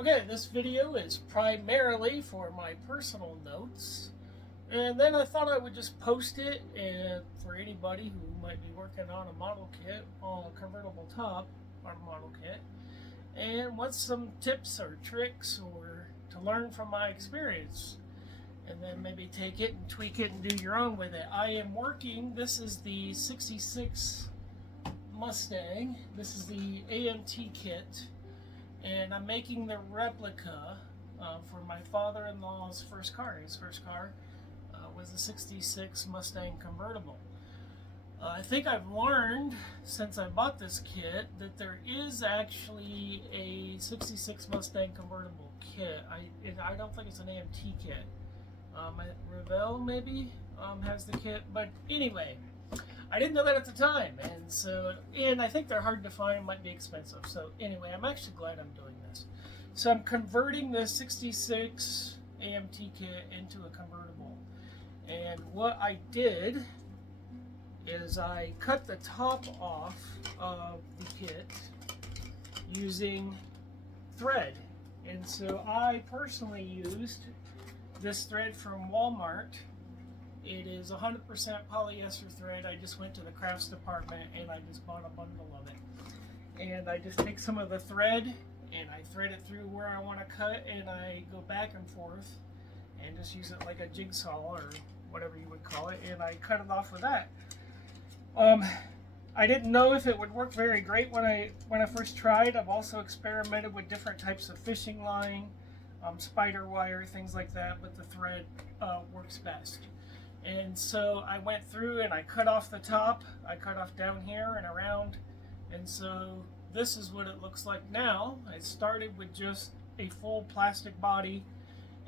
Okay, this video is primarily for my personal notes, and then I thought I would just post it for anybody who might be working on a model kit, on a convertible top on a model kit, and wants some tips or tricks or to learn from my experience, and then maybe take it and tweak it and do your own with it. I am working, this is the 66 Mustang, this is the AMT kit, and I'm making the replica for my father-in-law's first car. His first car was a 66 Mustang Convertible. I think I've learned since I bought this kit that there is actually a 66 Mustang Convertible kit. I don't think it's an AMT kit. Revell maybe has the kit, but anyway, I didn't know that at the time, and I think they're hard to find, might be expensive. So anyway, I'm actually glad I'm doing this. So I'm converting the 66 AMT kit into a convertible. And what I did is I cut the top off of the kit using thread. And so I personally used this thread from Walmart. It is 100% polyester thread. I just went to the crafts department and I just bought a bundle of it. And I just take some of the thread and I thread it through where I want to cut, and I go back and forth and just use it like a jigsaw or whatever you would call it, and I cut it off with that. I didn't know if it would work very great when I first tried. I've also experimented with different types of fishing line, spider wire, things like that, but the thread works best. And so I went through and I cut off the top. I cut off down here and around. And so this is what it looks like now. It started with just a full plastic body,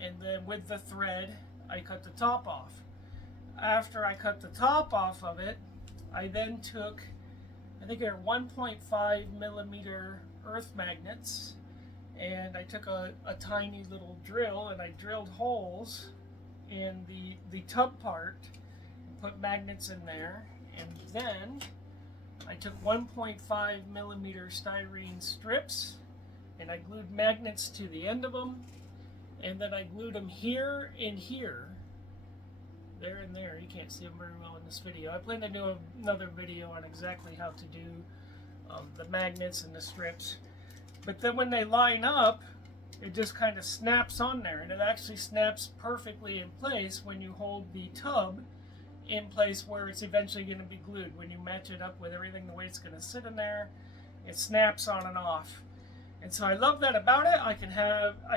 and then with the thread, I cut the top off. After I cut the top off of it, I then took, I think they're 1.5 millimeter earth magnets, and I took a tiny little drill and I drilled holes in the tub part and put magnets in there, and then I took 1.5 millimeter styrene strips and I glued magnets to the end of them, and then I glued them here and here, there and there. You can't see them very well in this video. I plan to do another video on exactly how to do the magnets and the strips, but then when they line up, it just kind of snaps on there, and it actually snaps perfectly in place when you hold the tub in place where it's eventually going to be glued. When you match it up with everything, the way it's going to sit in there, it snaps on and off. And so I love that about it. I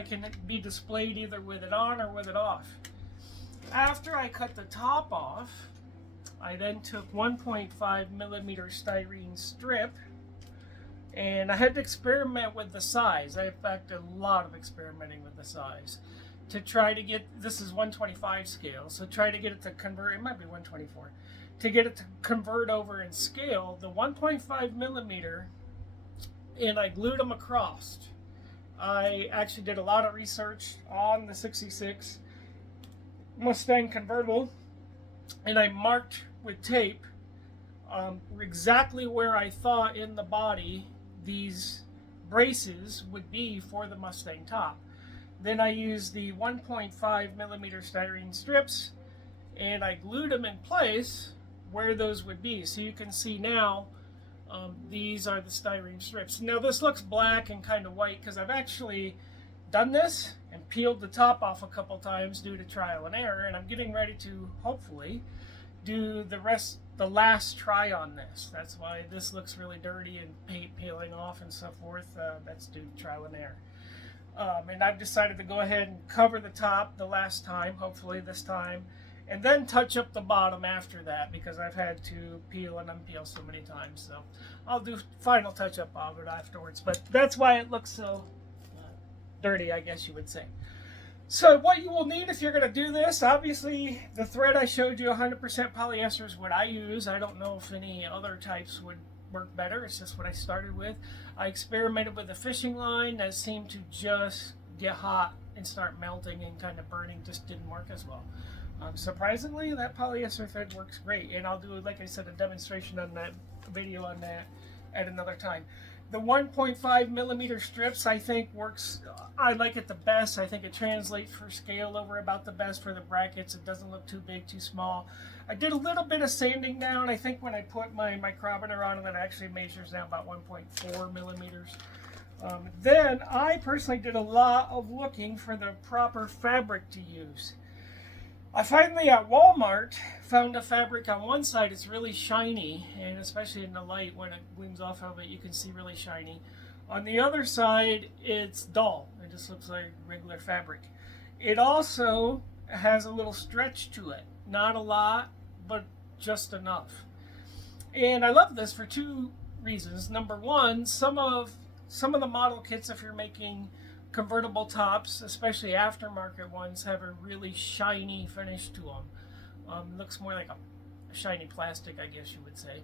can be displayed either with it on or with it off. After I cut the top off, I then took 1.5 millimeter styrene strip, and I had to experiment with the size. I, in fact, did a lot of experimenting with the size to try to get, this is 125 scale, so try to get it to convert, it might be 124, to get it to convert over in scale, the 1.5 millimeter, and I glued them across. I actually did a lot of research on the 66 Mustang Convertible, and I marked with tape exactly where I thought in the body these braces would be for the Mustang top. Then I used the 1.5 millimeter styrene strips and I glued them in place where those would be. So you can see now these are the styrene strips. Now this looks black and kind of white because I've actually done this and peeled the top off a couple times due to trial and error, and I'm getting ready to hopefully do the last try on this. That's why this looks really dirty and paint peeling off and so forth. That's due to trial and error. And I've decided to go ahead and cover the top the last time, hopefully this time, and then touch up the bottom after that because I've had to peel and unpeel so many times. So I'll do final touch up of it afterwards, but that's why it looks so dirty, I guess you would say. So what you will need if you're going to do this, obviously the thread I showed you, 100% polyester, is what I use. I don't know if any other types would work better. It's just what I started with. I experimented with a fishing line that seemed to just get hot and start melting and kind of burning. Just didn't work as well. Surprisingly, that polyester thread works great, and I'll do, like I said, a demonstration on that video on that at another time. The 1.5 millimeter strips, I think, works. I like it the best. I think it translates for scale over about the best for the brackets. It doesn't look too big, too small. I did a little bit of sanding down. I think when I put my micrometer on it, it actually measures down about 1.4 millimeters. Then I personally did a lot of looking for the proper fabric to use. I finally at Walmart found a fabric on one side. It's really shiny, and especially in the light when it gleams off of it, you can see really shiny. On the other side, it's dull. It just looks like regular fabric. It also has a little stretch to it. Not a lot, but just enough. And I love this for two reasons. Number one, some of the model kits, if you're making convertible tops, especially aftermarket ones, have a really shiny finish to them. Looks more like a shiny plastic, I guess you would say.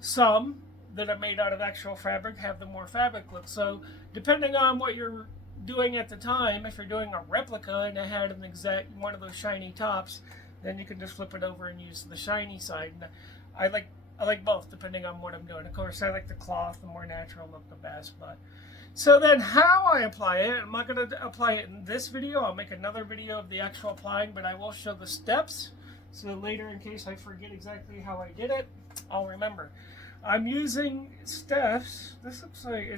Some that are made out of actual fabric have the more fabric look. So depending on what you're doing at the time, if you're doing a replica and it had an exact one of those shiny tops, then you can just flip it over and use the shiny side. And I like both depending on what I'm doing. Of course, I like the cloth, the more natural look the best. But so then how I apply it, I'm not going to apply it in this video. I'll make another video of the actual applying, but I will show the steps so that later, in case I forget exactly how I did it, I'll remember. I'm using Steph's, this looks like,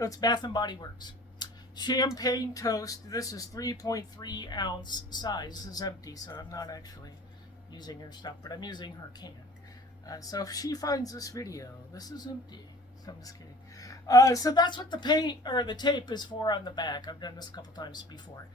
it's Bath & Body Works Champagne Toast. This is 3.3 ounce size. This is empty, so I'm not actually using her stuff, but I'm using her can. So if she finds this video, this is empty. I'm just kidding. So that's what the paint or the tape is for on the back. I've done this a couple times before.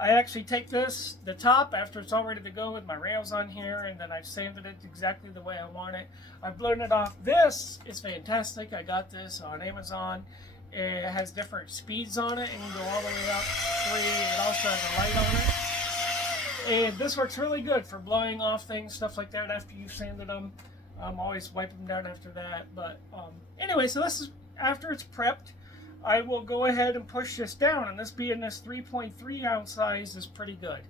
I actually take the top after it's all ready to go with my rails on here, and then I've sanded it exactly the way I want it. I've blown it off. This is fantastic. I got this on Amazon. It has different speeds on it, and you can go all the way up 3. It also has a light on it. And this works really good for blowing off things, stuff like that after you've sanded them. Always wipe them down after that. But anyway, so this is after it's prepped. I will go ahead and push this down, and this being this 3.3 ounce size is pretty good.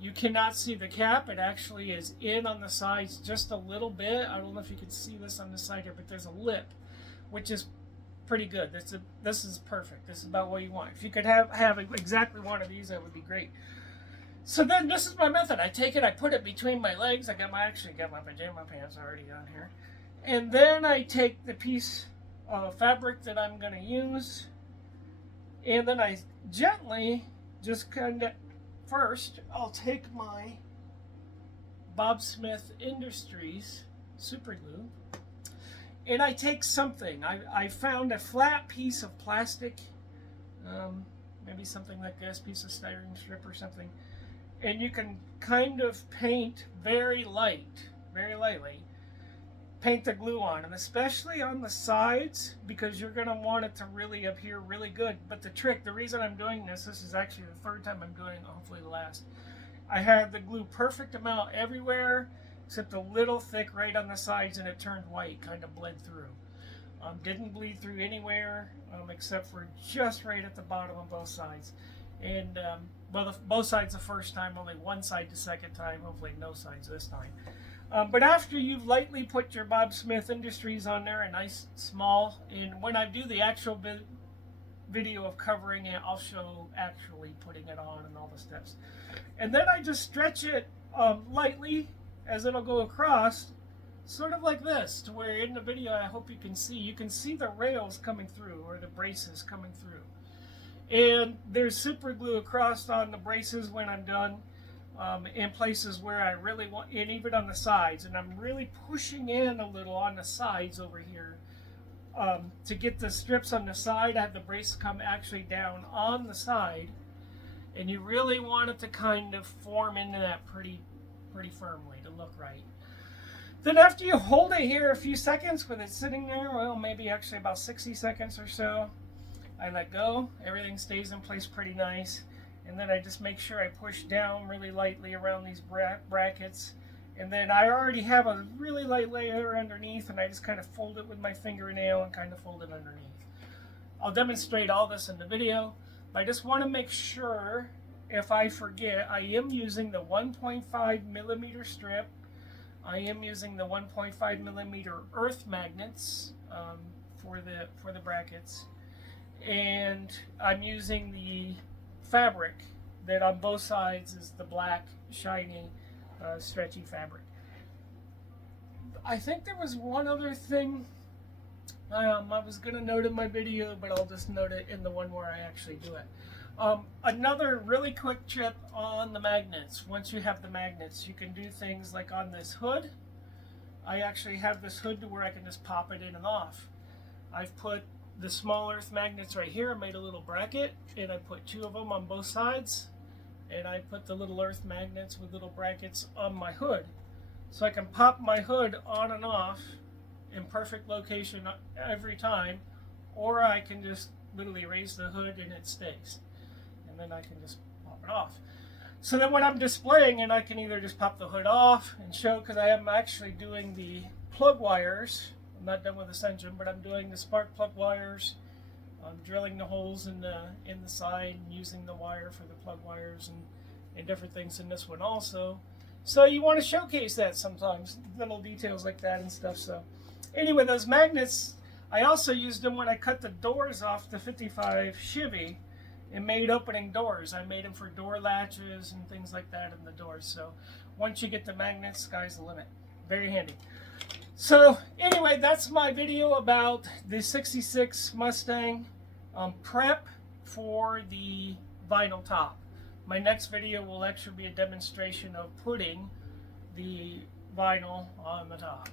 You cannot see the cap. It actually is in on the sides just a little bit. I don't know if you can see this on the side here, but there's a lip, which is pretty good. This is perfect. This is about what you want. If you could have exactly one of these, that would be great. So then this is my method. I take it, I put it between my legs. I actually got my pajama pants already on here. And then I take the piece of fabric that I'm going to use, and then I gently just kind of, first I'll take my Bob Smith Industries super glue, and I take something. I found a flat piece of plastic, maybe something like this, piece of styrene strip or something, and you can kind of paint very lightly, paint the glue on, and especially on the sides, because you're going to want it to really appear really good. But the reason I'm doing this is actually the third time I'm doing it, hopefully the last. I had the glue perfect amount everywhere, except a little thick right on the sides, and it turned white, kind of bled through. Didn't bleed through anywhere, except for just right at the bottom of both sides. And both sides the first time, only one side the second time, hopefully no sides this time. But after you've lightly put your Bob Smith Industries on there, a nice small, and when I do the actual video of covering it, I'll show actually putting it on and all the steps. And then I just stretch it lightly as it'll go across, sort of like this, to where in the video I hope you can see the rails coming through, or the braces coming through. And there's super glue across on the braces when I'm done. In places where I really want, and even on the sides, and I'm really pushing in a little on the sides over here to get the strips on the side. I have the brace come actually down on the side, and you really want it to kind of form into that pretty firmly to look right. Then after you hold it here a few seconds with it sitting there, well, maybe actually about 60 seconds or so, I let go. Everything stays in place pretty nice. And then I just make sure I push down really lightly around these brackets. And then I already have a really light layer underneath, and I just kind of fold it with my fingernail and kind of fold it underneath. I'll demonstrate all this in the video, but I just want to make sure, if I forget, I am using the 1.5 millimeter strip. I am using the 1.5 millimeter earth magnets for the brackets, and I'm using the fabric that on both sides is the black, shiny, stretchy fabric. I think there was one other thing I was going to note in my video, but I'll just note it in the one where I actually do it. Another really quick tip on the magnets. Once you have the magnets, you can do things like on this hood. I actually have this hood to where I can just pop it in and off. I've put the small earth magnets right here. I made a little bracket, and I put 2 of them on both sides. And I put the little earth magnets with little brackets on my hood. So I can pop my hood on and off in perfect location every time, or I can just literally raise the hood and it stays. And then I can just pop it off. So then when I'm displaying it, I can either just pop the hood off and show, because I am actually doing the plug wires. I'm not done with this engine, but I'm doing the spark plug wires. I'm drilling the holes in the side and using the wire for the plug wires and different things in this one also. So you want to showcase that sometimes, little details like that and stuff. So anyway, those magnets, I also used them when I cut the doors off the 55 Chevy and made opening doors. I made them for door latches and things like that in the doors. So once you get the magnets, sky's the limit. Very handy. So anyway, that's my video about the 66 Mustang prep for the vinyl top. My next video will actually be a demonstration of putting the vinyl on the top.